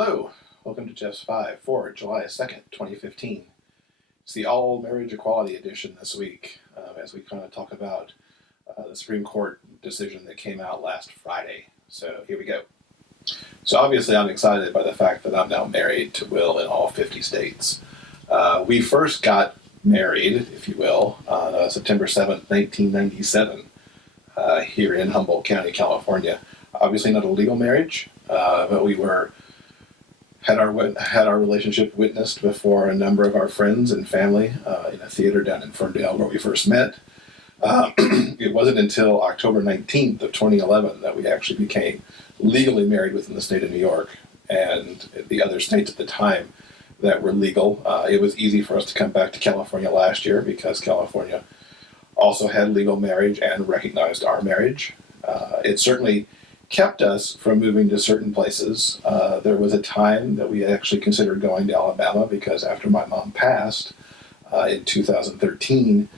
Hello, welcome to Jeff's 5 for July 2nd, 2015. It's the All Marriage Equality edition this week as we kind of talk about the Supreme Court decision that came out last Friday. So here we go. So obviously I'm excited by the fact that I'm now married to Will in all 50 states. We first got married, if you will, on September 7th, 1997 here in Humboldt County, California. Obviously not a legal marriage, but we had our relationship witnessed before a number of our friends and family in a theater down in Ferndale where we first met. It wasn't until October 19th of 2011 that we actually became legally married within the state of New York and the other states at the time that were legal. It was easy for us to come back to California last year because California also had legal marriage and recognized our marriage. It certainly kept us from moving to certain places. There was a time that we actually considered going to Alabama because after my mom passed in 2013,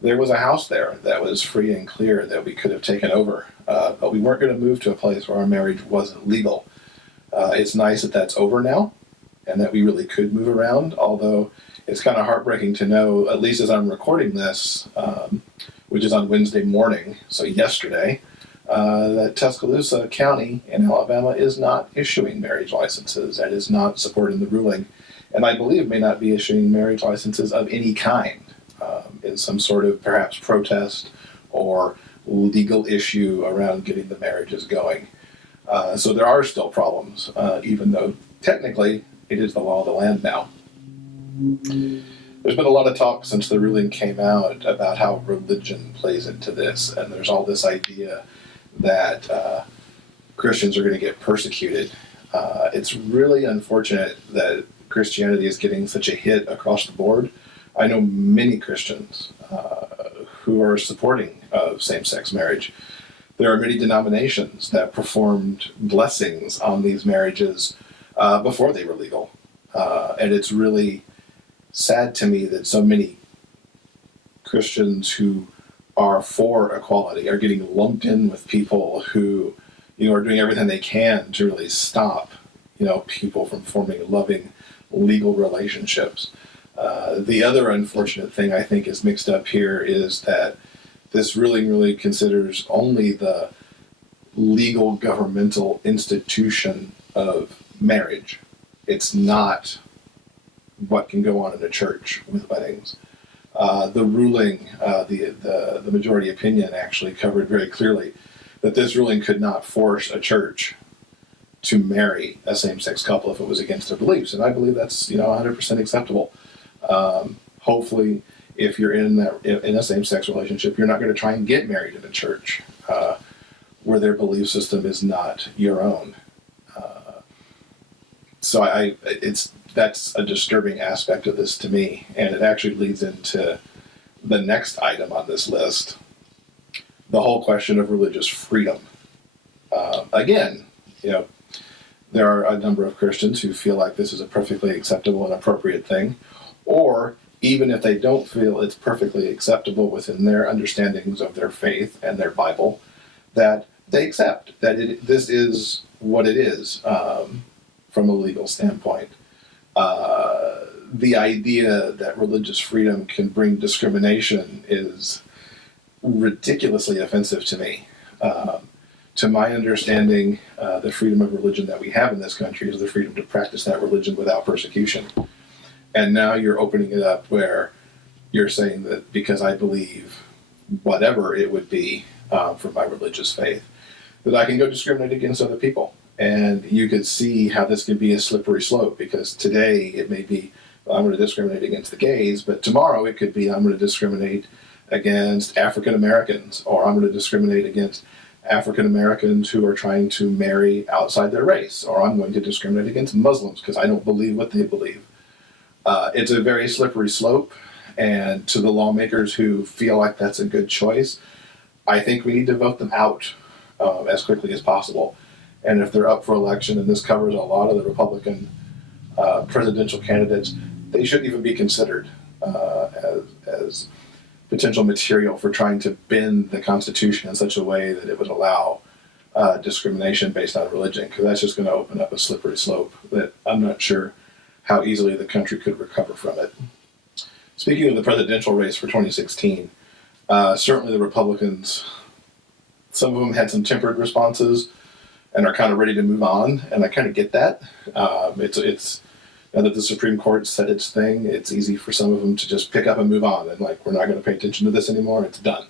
there was a house there that was free and clear that we could have taken over. But we weren't going to move to a place where our marriage wasn't legal. It's nice that that's over now and that we really could move around, although it's kind of heartbreaking to know, at least as I'm recording this, which is on Wednesday morning, so yesterday, that Tuscaloosa County in Alabama is not issuing marriage licenses and is not supporting the ruling, and I believe may not be issuing marriage licenses of any kind in some sort of perhaps protest or legal issue around getting the marriages going. So there are still problems, even though technically it is the law of the land now. There's been a lot of talk since the ruling came out about how religion plays into this, and there's all this idea that Christians are going to get persecuted. It's really unfortunate that Christianity is getting such a hit across the board. I know many Christians who are supporting of same-sex marriage. There are many denominations that performed blessings on these marriages before they were legal. And it's really sad to me that so many Christians who are for equality are getting lumped in with people who, are doing everything they can to really stop, people from forming loving legal relationships. The other unfortunate thing I think is mixed up here is that this ruling really considers only the legal governmental institution of marriage. It's not what can go on in a church with weddings. The ruling, the majority opinion actually covered very clearly that this ruling could not force a church to marry a same-sex couple if it was against their beliefs, and I believe that's 100% acceptable. Hopefully, if you're in a same-sex relationship, you're not going to try and get married in a church where their belief system is not your own. So that's a disturbing aspect of this to me, and it actually leads into the next item on this list, the whole question of religious freedom. Again, there are a number of Christians who feel like this is a perfectly acceptable and appropriate thing, or even if they don't feel it's perfectly acceptable within their understandings of their faith and their Bible, that they accept that this is what it is from a legal standpoint. The idea that religious freedom can bring discrimination is ridiculously offensive to me. To my understanding, the freedom of religion that we have in this country is the freedom to practice that religion without persecution. And now you're opening it up where you're saying that because I believe whatever it would be for my religious faith, that I can go discriminate against other people. And you could see how this could be a slippery slope, because today it may be, well, I'm going to discriminate against the gays, but tomorrow it could be I'm going to discriminate against African Americans, or I'm going to discriminate against African Americans who are trying to marry outside their race, or I'm going to discriminate against Muslims because I don't believe what they believe. It's a very slippery slope, and to the lawmakers who feel like that's a good choice, I think we need to vote them out as quickly as possible. And if they're up for election, and this covers a lot of the Republican presidential candidates, they shouldn't even be considered as potential material for trying to bend the Constitution in such a way that it would allow discrimination based on religion, because that's just going to open up a slippery slope that I'm not sure how easily the country could recover from it. Speaking of the presidential race for 2016, certainly the Republicans, some of them had some tempered responses and are kind of ready to move on, and I kind of get that. It's now that the Supreme Court said its thing, it's easy for some of them to just pick up and move on, and like, we're not going to pay attention to this anymore, it's done.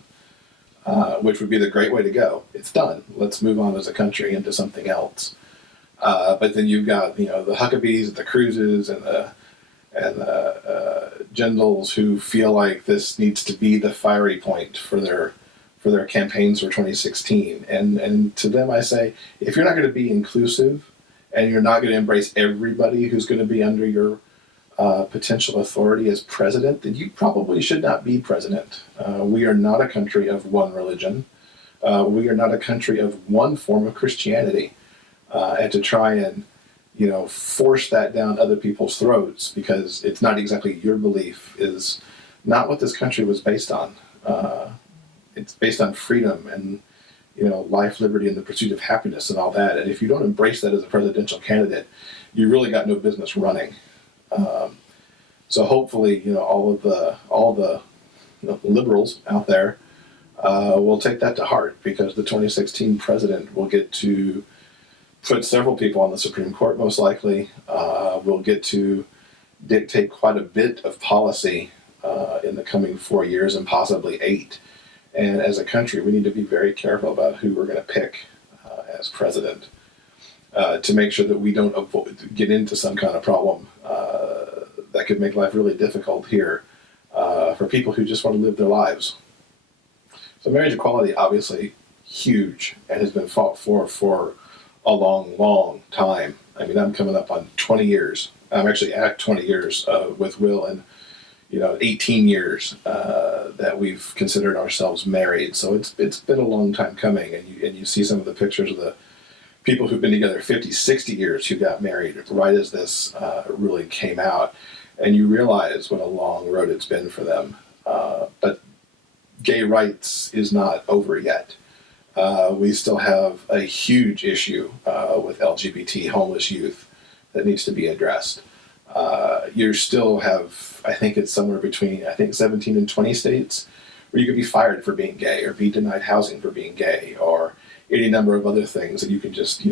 Which would be the great way to go. It's done. Let's move on as a country into something else. But then you've got, the Huckabees, the Cruzes, and the Jindals who feel like this needs to be the fiery point for their campaigns for 2016. And to them I say, if you're not going to be inclusive and you're not going to embrace everybody who's going to be under your potential authority as president, then you probably should not be president. We are not a country of one religion. We are not a country of one form of Christianity. And to try and, force that down other people's throats because it's not exactly your belief is not what this country was based on. It's based on freedom and, life, liberty, and the pursuit of happiness and all that. And if you don't embrace that as a presidential candidate, you really got no business running. So hopefully, all the liberals out there will take that to heart, because the 2016 president will get to put several people on the Supreme Court, most likely, will get to dictate quite a bit of policy in the coming 4 years and possibly 8. And as a country, we need to be very careful about who we're going to pick as president to make sure that we don't get into some kind of problem that could make life really difficult here for people who just want to live their lives. So marriage equality, obviously, huge and has been fought for a long, long time. I mean, I'm coming up on 20 years. I'm actually at 20 years with Will, and 18 years that we've considered ourselves married. So it's been a long time coming, and you see some of the pictures of the people who've been together 50, 60 years who got married right as this ruling came out, and you realize what a long road it's been for them. But gay rights is not over yet. We still have a huge issue with LGBT homeless youth that needs to be addressed. You still have, I think it's somewhere between, 17 and 20 states where you could be fired for being gay or be denied housing for being gay or any number of other things that you can just,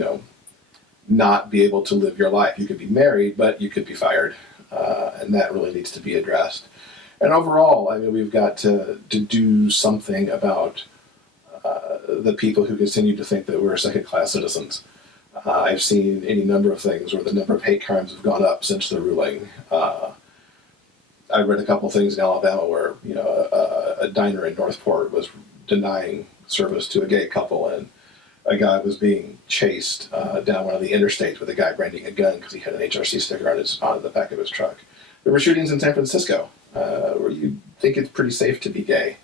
not be able to live your life. You could be married, but you could be fired. And that really needs to be addressed. And overall, I mean, we've got to do something about the people who continue to think that we're second-class citizens. I've seen any number of things where the number of hate crimes have gone up since the ruling. I've read a couple things in Alabama where a diner in Northport was denying service to a gay couple, and a guy was being chased down one of the interstates with a guy branding a gun because he had an HRC sticker on the back of his truck. There were shootings in San Francisco where you think it's pretty safe to be gay.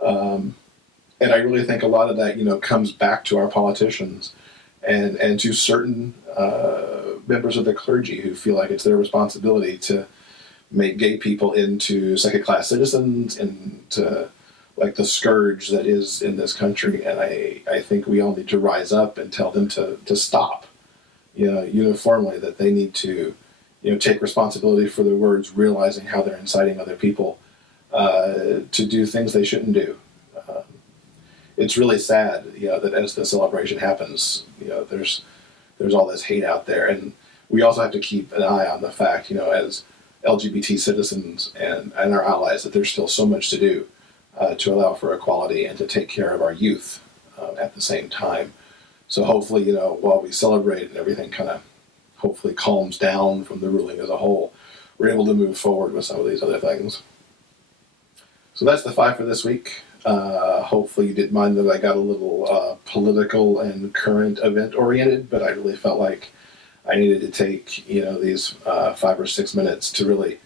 And I really think a lot of that, comes back to our politicians and to certain members of the clergy who feel like it's their responsibility to make gay people into second-class citizens and to like the scourge that is in this country. And I think we all need to rise up and tell them to stop, uniformly, that they need to, take responsibility for their words, realizing how they're inciting other people to do things they shouldn't do. It's really sad, that as the celebration happens, there's all this hate out there, and we also have to keep an eye on the fact, as LGBT citizens and our allies, that there's still so much to do to allow for equality and to take care of our youth at the same time. So hopefully, while we celebrate and everything kind of hopefully calms down from the ruling as a whole, we're able to move forward with some of these other things. So that's the 5 for this week. Hopefully you didn't mind that I got a little political and current event oriented, but I really felt like I needed to take, these 5 or 6 minutes to really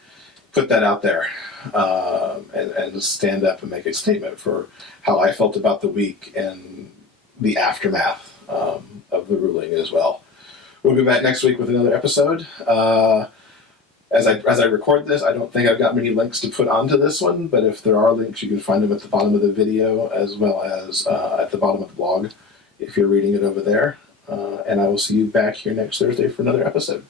put that out there and stand up and make a statement for how I felt about the week and the aftermath of the ruling as well. We'll be back next week with another episode. As I record this, I don't think I've got many links to put onto this one, but if there are links, you can find them at the bottom of the video as well as at the bottom of the blog if you're reading it over there. And I will see you back here next Thursday for another episode.